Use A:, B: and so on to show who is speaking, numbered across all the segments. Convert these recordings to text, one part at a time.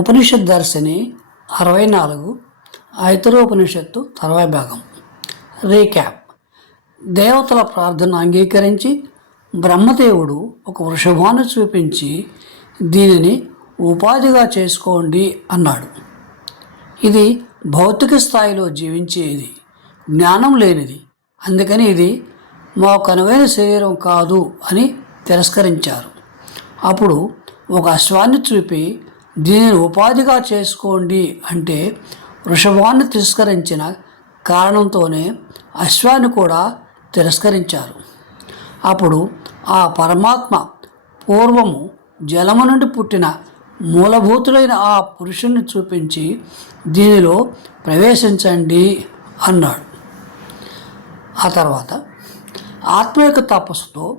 A: ఉపనిషత్ దర్శిని అరవై నాలుగు ఐతరోపనిషత్తు తర్వాయి భాగం. రీక్యాప్. దేవతల ప్రార్థన అంగీకరించి బ్రహ్మదేవుడు ఒక వృషభాన్ని చూపించి దీనిని ఉపాధిగా చేసుకోండి అన్నాడు. ఇది భౌతిక స్థాయిలో జీవించేది జ్ఞానం లేనిది. అందుకని ఇది మా కనువైన శరీరం కాదు అని తిరస్కరించారు. అప్పుడు ఒక అశ్వాన్ని చూపి దీనిని ఉపాధిగా చేసుకోండి అంటే వృషభాన్ని తిరస్కరించిన కారణంతోనే అశ్వాన్ని కూడా తిరస్కరించారు. అప్పుడు ఆ పరమాత్మ పూర్వము జలము నుండి పుట్టిన మూలభూతుడైన ఆ పురుషుణ్ణి చూపించి దీనిలో ప్రవేశించండి అన్నాడు. ఆ తర్వాత ఆత్మ యొక్క తపస్సుతో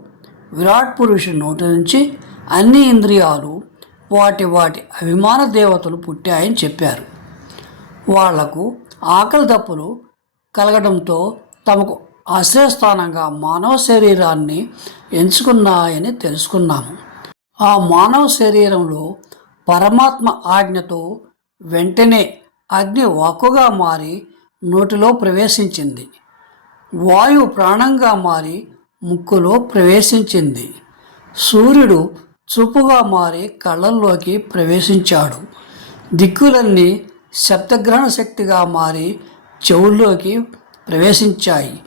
A: విరాట్ పురుషుని నోటి నుంచి అన్ని ఇంద్రియాలు వాటి వాటి అభిమాన దేవతలు పుట్టాయని చెప్పారు. వాళ్ళకు ఆకలి దప్పులు కలగడంతో తమకు ఆశ్రయస్థానంగా మానవ శరీరాన్ని ఎంచుకున్నాయని తెలుసుకున్నాము. ఆ మానవ శరీరంలో పరమాత్మ ఆజ్ఞతో వెంటనే అగ్ని వాక్కుగా మారి నోటిలో ప్రవేశించింది. వాయువు ప్రాణంగా మారి ముక్కులో ప్రవేశించింది. సూర్యుడు చూపుగా మారి కళ్ళల్లోకి ప్రవేశించాడు. దిక్కులన్నీ శబ్దగ్రహణ శక్తిగా మారి చెవుల్లోకి ప్రవేశించాయి.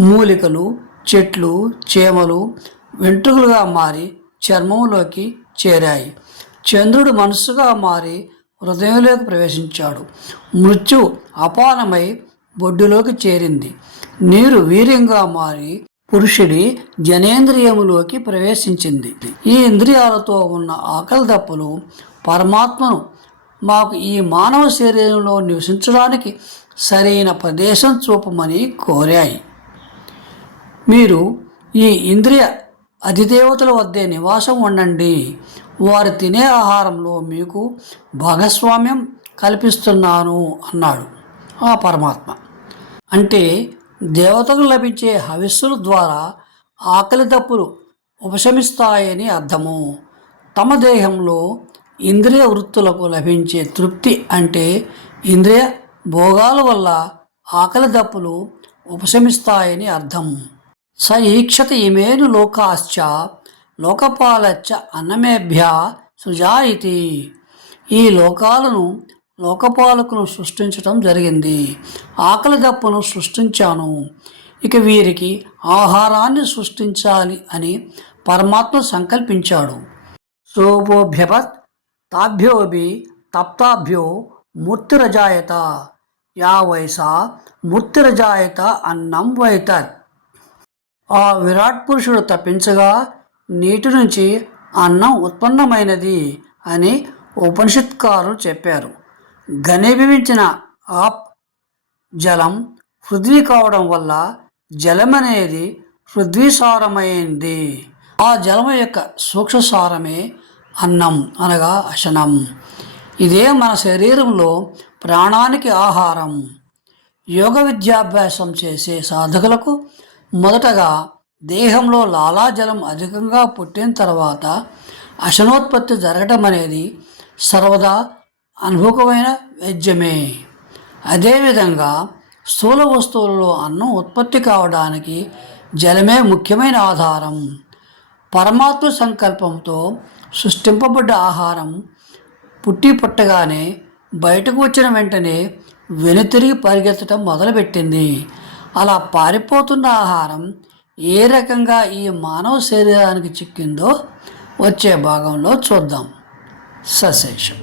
A: మూలికలు చెట్లు చేమలు వెంట్రుకలుగా మారి చర్మంలోకి చేరాయి. చంద్రుడు మనస్సుగా మారి హృదయంలోకి ప్రవేశించాడు. మృత్యు అపానమై బొడ్డులోకి చేరింది. నీరు వీర్యంగా మారి పురుషుడి జనేంద్రియములోకి ప్రవేశించింది. ఈ ఇంద్రియాలతో ఉన్న ఆకలి దప్పులు పరమాత్మను మాకు ఈ మానవ శరీరంలో నివసించడానికి సరైన ప్రదేశం చూపమని కోరాయి. మీరు ఈ ఇంద్రియ అధిదేవతల వద్దే నివాసం ఉండండి. వారు తినే ఆహారంలో మీకు భాగస్వామ్యం కల్పిస్తున్నాను అన్నాడు ఆ పరమాత్మ. అంటే దేవతకు లభించే హవిస్సుల ద్వారా ఆకలి దప్పులు ఉపశమిస్తాయని అర్థము. తమ దేహంలో ఇంద్రియ వృత్తులకు లభించే తృప్తి అంటే ఇంద్రియ భోగాల వల్ల ఆకలి దప్పులు ఉపశమిస్తాయని అర్థం. స ఈక్షత ఇమేను లోకాశ్చ లోకపాలచ్చ అన్నమేభ్య సుజాయితి. ఈ లోకాలను లోకపాలకును సృష్టించటం జరిగింది. ఆకలి దప్పను సృష్టించాను. ఇక వీరికి ఆహారాన్ని సృష్టించాలి అని పరమాత్మ సంకల్పించాడు. సోభోభ్యపత్ తాభ్యోభి తప్తాభ్యో మూర్తిరజాయత యా వయసా మూర్తిరజాయత అన్నం వైతత్ ఆ విరాట్ పురుషుడు తప్పించగా నీటి నుంచి అన్నం ఉత్పన్నమైనది అని ఉపనిషత్కారులు చెప్పారు. ఘనీభవించిన ఆప్ జలం పృథ్వీ కావడం వల్ల జలం అనేది పృథ్వీసారమైంది ఆ జలం యొక్క సూక్ష్మసారమే అన్నం అనగా అశనం. ఇదే మన శరీరంలో ప్రాణానికి ఆహారం. యోగ విద్యాభ్యాసం చేసే సాధకులకు మొదటగా దేహంలో లాలాజలం అధికంగా పుట్టిన తర్వాత అశనోత్పత్తి జరగటం అనేది సర్వదా అనుభవమైన వైద్యమే. అదేవిధంగా స్థూల వస్తువులలో అన్నం ఉత్పత్తి కావడానికి జలమే ముఖ్యమైన ఆధారం. పరమాత్మ సంకల్పంతో సృష్టింపబడ్డ ఆహారం పుట్టి పుట్టగానే బయటకు వచ్చిన వెంటనే వెనుతిరిగి పరిగెత్తడం మొదలుపెట్టింది. అలా పారిపోతున్న ఆహారం ఏ రకంగా ఈ మానవ శరీరానికి చిక్కిందో వచ్చే భాగంలో చూద్దాం. సశేషం.